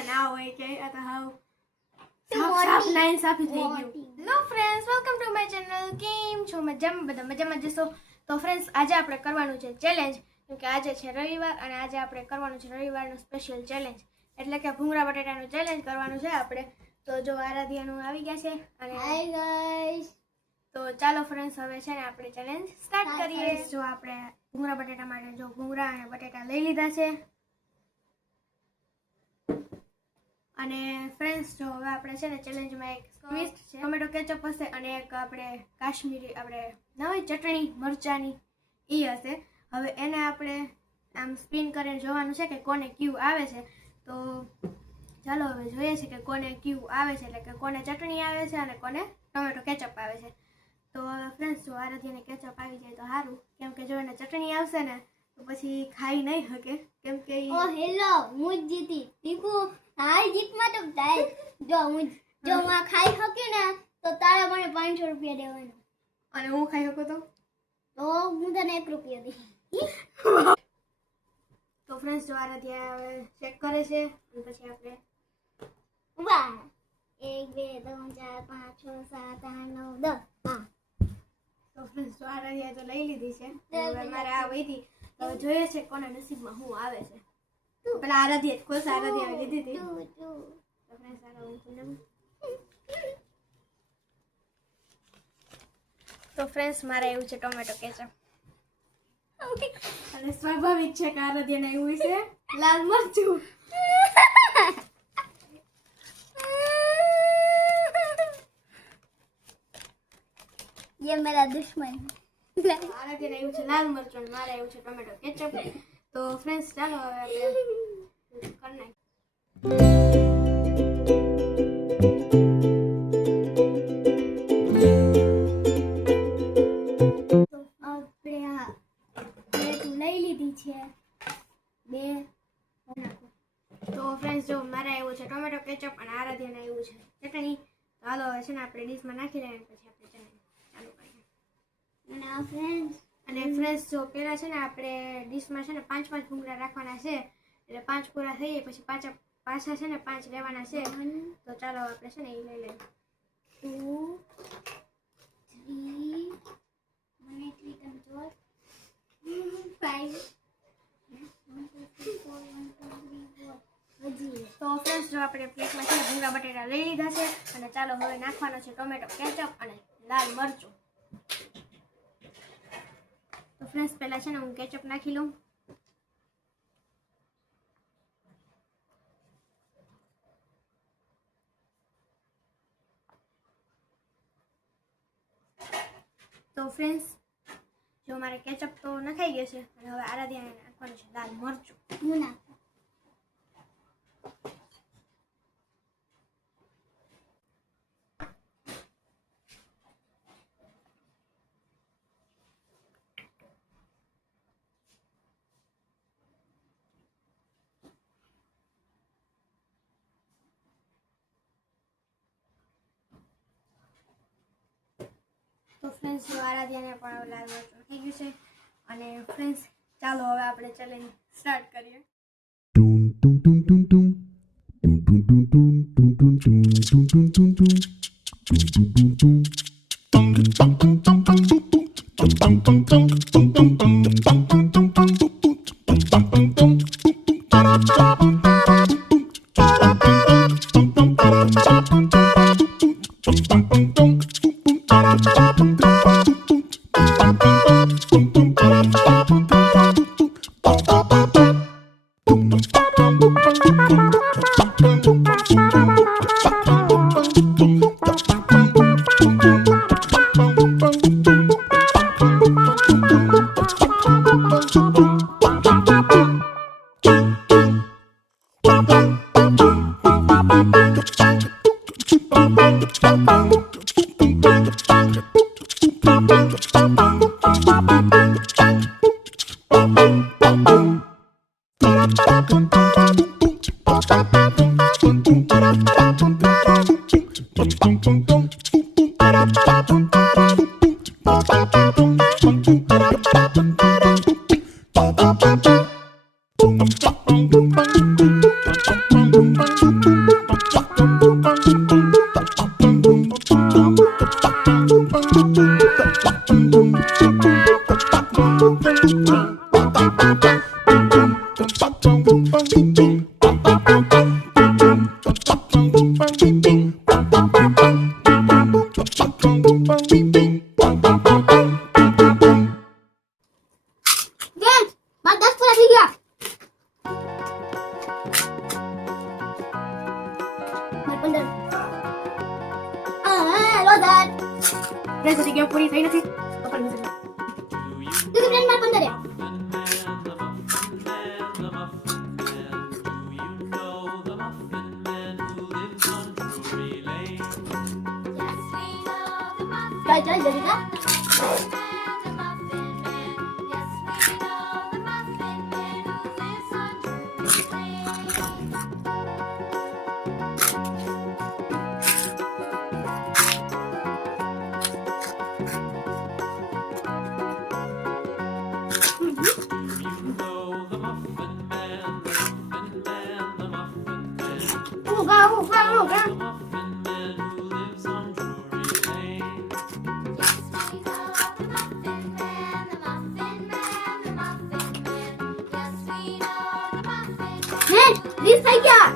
તમે ના હોય કે આ તો હાવ સાફ સાફ થઈ ગયું. Hello friends welcome to my channel કેમ છો? મજામાં બધા મજામાં જશો? તો ફ્રેન્ડ્સ આજે આપણે કરવાનું છે ચેલેન્જ કેમ કે આજે છે રવિવાર અને આજે આપણે કરવાનું છે રવિવારનું સ્પેશિયલ ચેલેન્જ એટલે કે ભૂંગળા બટેટાનું ચેલેન્જ કરવાનું છે આપણે. તો જો આરાધ્યાનું આવી ગયા છે અને હાય ગાઈસ તો ચાલો ફ્રેન્ડ્સ હવે છે ને આપણે ચેલેન્જ સ્ટાર્ટ કરીએ. જો આપણે ભૂંગળા બટેટા માટે જો ભૂંગળા અને બટેટા લઈ લીધા છે. અને ફ્રેન્ડ્સ જો હવે આપણે છે ને ચેલેન્જમાં એક ટ્વિસ્ટ છે. ટોમેટો કેચઅપ હશે અને એક આપણે કાશ્મીરી આપણે નવી ચટણી, મરચાની એ હશે. હવે એને આપણે આમ સ્પિન કરીને જોવાનું છે કે કોને ક્યુ આવે છે. તો ચાલો હવે જોઈએ છે કે કોને ક્યુ આવે છે, એટલે કે કોને ચટણી આવે છે અને કોને ટોમેટો કેચઅપ આવે છે. તો ફ્રેન્ડ્સ જો આરાધ્યાને કેચઅપ આવી જાય તો સારું. કેમ કે જો એને ચટણી આવશે ને, તો પછી ખાઈ નહીં શકે. કેમ કે ઓ, હેલો, હું જીતી. દીકુ હારી જીતમાં તો થાય જો હું જો હું આ ખાઈ શકી ને તો તારે મને પાંચસો રૂપિયા દેવાના. અને હું ખાઈ શકું તો? તો હું તને એક રૂપિયા દઈશ. તો ફ્રેન્ડ્સ જો આરાધ્યા હવે ચેક કરે છે. અને પછી આપણે વાહ. એક બે ત્રણ ચાર પાંચ છ સાત આઠ નવ દસ. હા. તો ફ્રેન્ડ્સ જો આરાધ્યા તો લઈ લીધી છે. મારે આ વૈધી તો જોઈએ છે કોના નસીબમાં હું આવે છે. પેલા આરાધ્યા કોઈ આરાધ્યા લીધી હતી તું તું તો ફ્રેન્ડ્સ આરા હું પૂનમ તો ફ્રેન્ડ્સ મારે એવું છે ટોમેટો કેચઅપ અને સ્વાભાવિક છે કે આરાધ્યાને એવું છે લાલ મરચું ये मेरा दुश्मन આરાધ્યાને એવું છે લાલ મરચું અને મારે એવું છે ટોમેટો કેચઅપ તો ફ્રેન્ડ્સ ચાલો હવે આપણે કરી નાખીએ. કેચઅપ અને આરા ધ્યાન આવ્યું છે ચટણી. તો હાલો હવે છે ને આપણે ડીશમાં નાખી લઈએ પછી આપણે ચટણી ચાલુ કરીએ. અને ફ્રેન્ડ્સ અને ફ્રેશ જો પહેલાં છે ને આપણે ડીશમાં છે ને પાંચ પાંચ ભૂંગળા રાખવાના છે. એટલે પાંચ પૂરા થઈ પછી પાછા પાછા છે ને પાંચ લેવાના છે. તો ચાલો આપણે છે ને એ લઈ લઈએ. ટુ થ્રી મને three, four. હજી. તો ફ્રેન્ડ્સ જો આપણે પ્લેટમાં છે ભૂંગળા બટેટા લઈ લીધા છે. અને ચાલો હવે નાખવાનો છે ટોમેટો કેચઅપ અને લાલ મરચું. ફ્રેન્ડ્સ પહેલાં છે ને હું કેચઅપ નાખી લઉં તો ફ્રેન્ડ્સ જો મારે કેચઅપ તો નખાઈ ગયો છે અને હવે આરાધ્યાને નાખવાનું છે લાલ મરચું હું નાખું તો ફ્રેન્ડ્સ જો આરાધ્યાને પણ હવે લાલ મરચું થઈ ગયું છે અને ફ્રેન્ડ્સ ચાલો હવે આપણે ચેલેન્જ સ્ટાર્ટ કરીએ ટુમ ટુમ ટુમ ટુમ ટુમ ટુમ ટુમ ટુમ ટુમ ટુમ ટુમ ટુમ ટુમ ટુમ dum ફ્રેન્ડ્સ હજી ગેમ પૂરી થઈ નથી તો પણ મજા આવે. તું ફ્રેન્ડ મારે પંદર હે ચાલ ચાલ જલ્દી કા ઉગા હે વીસ થઈ ગયા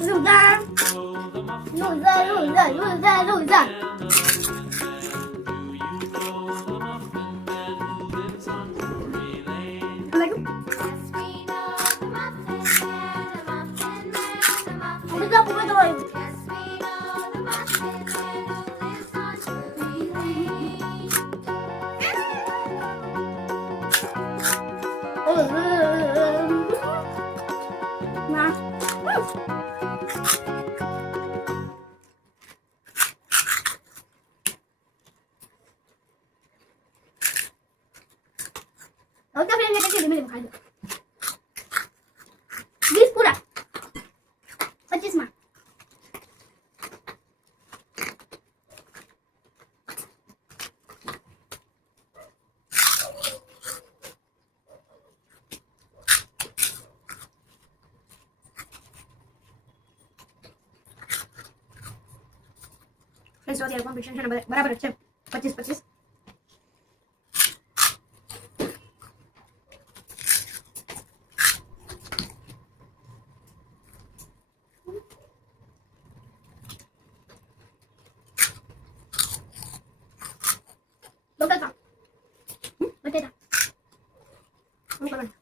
Loser. Loser, loser, loser, loser. લાગ્યું? ફ્રેન્ડ કેટલી ધીમે ધીમે લો. વીસ પૂરા. પચીસમાં બરાબર છે. પચીસ પચીસ. Bye-bye.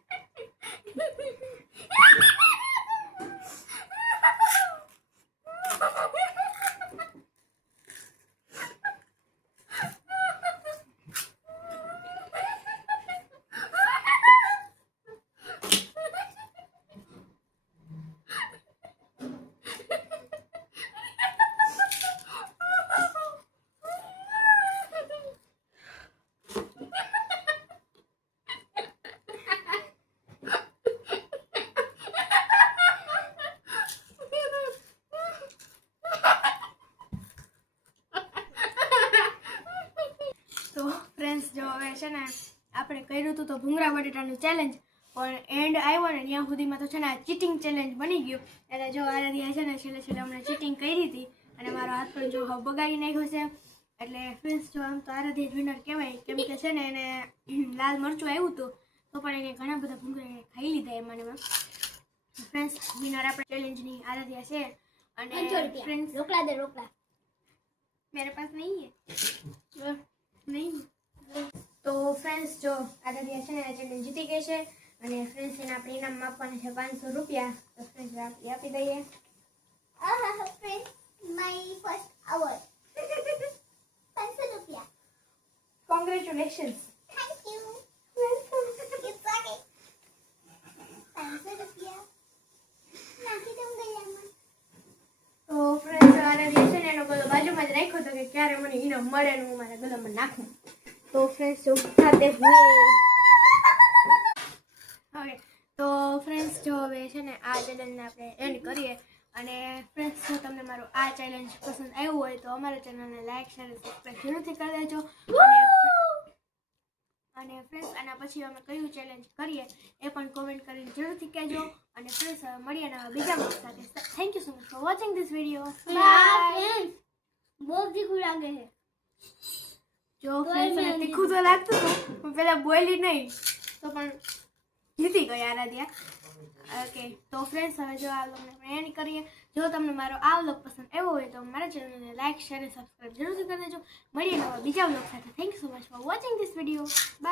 ફ્રેન્ડ્સ જો હવે છે ને આપણે કર્યું હતું તો ભૂંગરા બટેટાનું ચેલેન્જ પણ એન્ડ આવ્યો ને ત્યાં સુધીમાં તો છે ને આ ચીટિંગ ચેલેન્જ બની ગયું. એટલે જો આરાધ્યા છે ને છેલ્લે છેલ્લે અમને ચીટિંગ કરી હતી અને મારો હાથ પણ જો બગાડી નાખ્યો છે. એટલે ફ્રેન્ડ્સ જો આમ તો આરાધ્યા જ વિનર કહેવાય. કેમ કે છે ને એને લાલ મરચું આવ્યું હતું તો પણ એને ઘણા બધા ભૂંગરા ખાઈ લીધા એ મને ફ્રેન્ડ્સ વિનર આપણે ચેલેન્જની આરાધ્યા છે. અને ફ્રેન્ડ્સ રોકડા દે રોકડા. મેરે પાસ નહીં હે? નહીં. तो ફ્રેન્ડ્સ જો આદિત્ય છે ને ચેલેન્જ જીતી ગઈ છે અને ફ્રેન્ડ્સ એને આપણે ઇનામ આપવાના છે પાંચસો રૂપિયા. તો ફ્રેન્ડ્સ આપણે આપી દઈએ. Ah friend my first hour પાંચસો રૂપિયા. Congratulations thank you welcome it's okay પાંચસો રૂપિયા નાખી દઉં ગળામાં તો ફ્રેન્ડ્સ આને દિવસે ને એનો ગલો બાજુમાં જ રાખ્યો હતો કે ક્યારે મને ઇનામ મળે ને હું મારા ગલામાં નાખું ખાતે હુએ ઓકે તો ફ્રેન્ડ્સ જો હવે છે ને આ ચેલેન્જને આપણે એન્ડ કરીએ. અને ફ્રેન્ડ્સ જો તમને મારો આ ચેલેન્જ પસંદ આવ્યું હોય તો અમારા ચેનલને લાઈક શેર સબસ્ક્રાઈબ જરૂરથી કરી દેજો. અને અને ફ્રેન્ડ્સ આના પછી અમે કયું ચેલેન્જ કરીએ એ પણ કોમેન્ટ કરીને જરૂરથી કહેજો. અને ફ્રેન્ડ્સ હવે મળીએ નવા બીજા બ્લોગ સાથે. Thank you so much for watching this video બહુ દીખું લાગે છે. જો ફ્રેન્ડ્સ તીખું તો લાગતું હતું હું પહેલા બોલી નહીં. તો પણ જીતી ગયા આરાધ્યા. ઓકે તો ફ્રેન્ડ્સ હવે જો આ વ્લોગને આપણે એન્ડ કરીએ. જો તમને મારો આ વ્લોગ પસંદ આવ્યો હોય તો મારા ચેનલને લાઇક શેર અને સબસ્ક્રાઈબ જરૂરથી કરી દેજો. મળીએ નવા બીજા વ્લોગ સાથે. Thank you so much for watching this video bye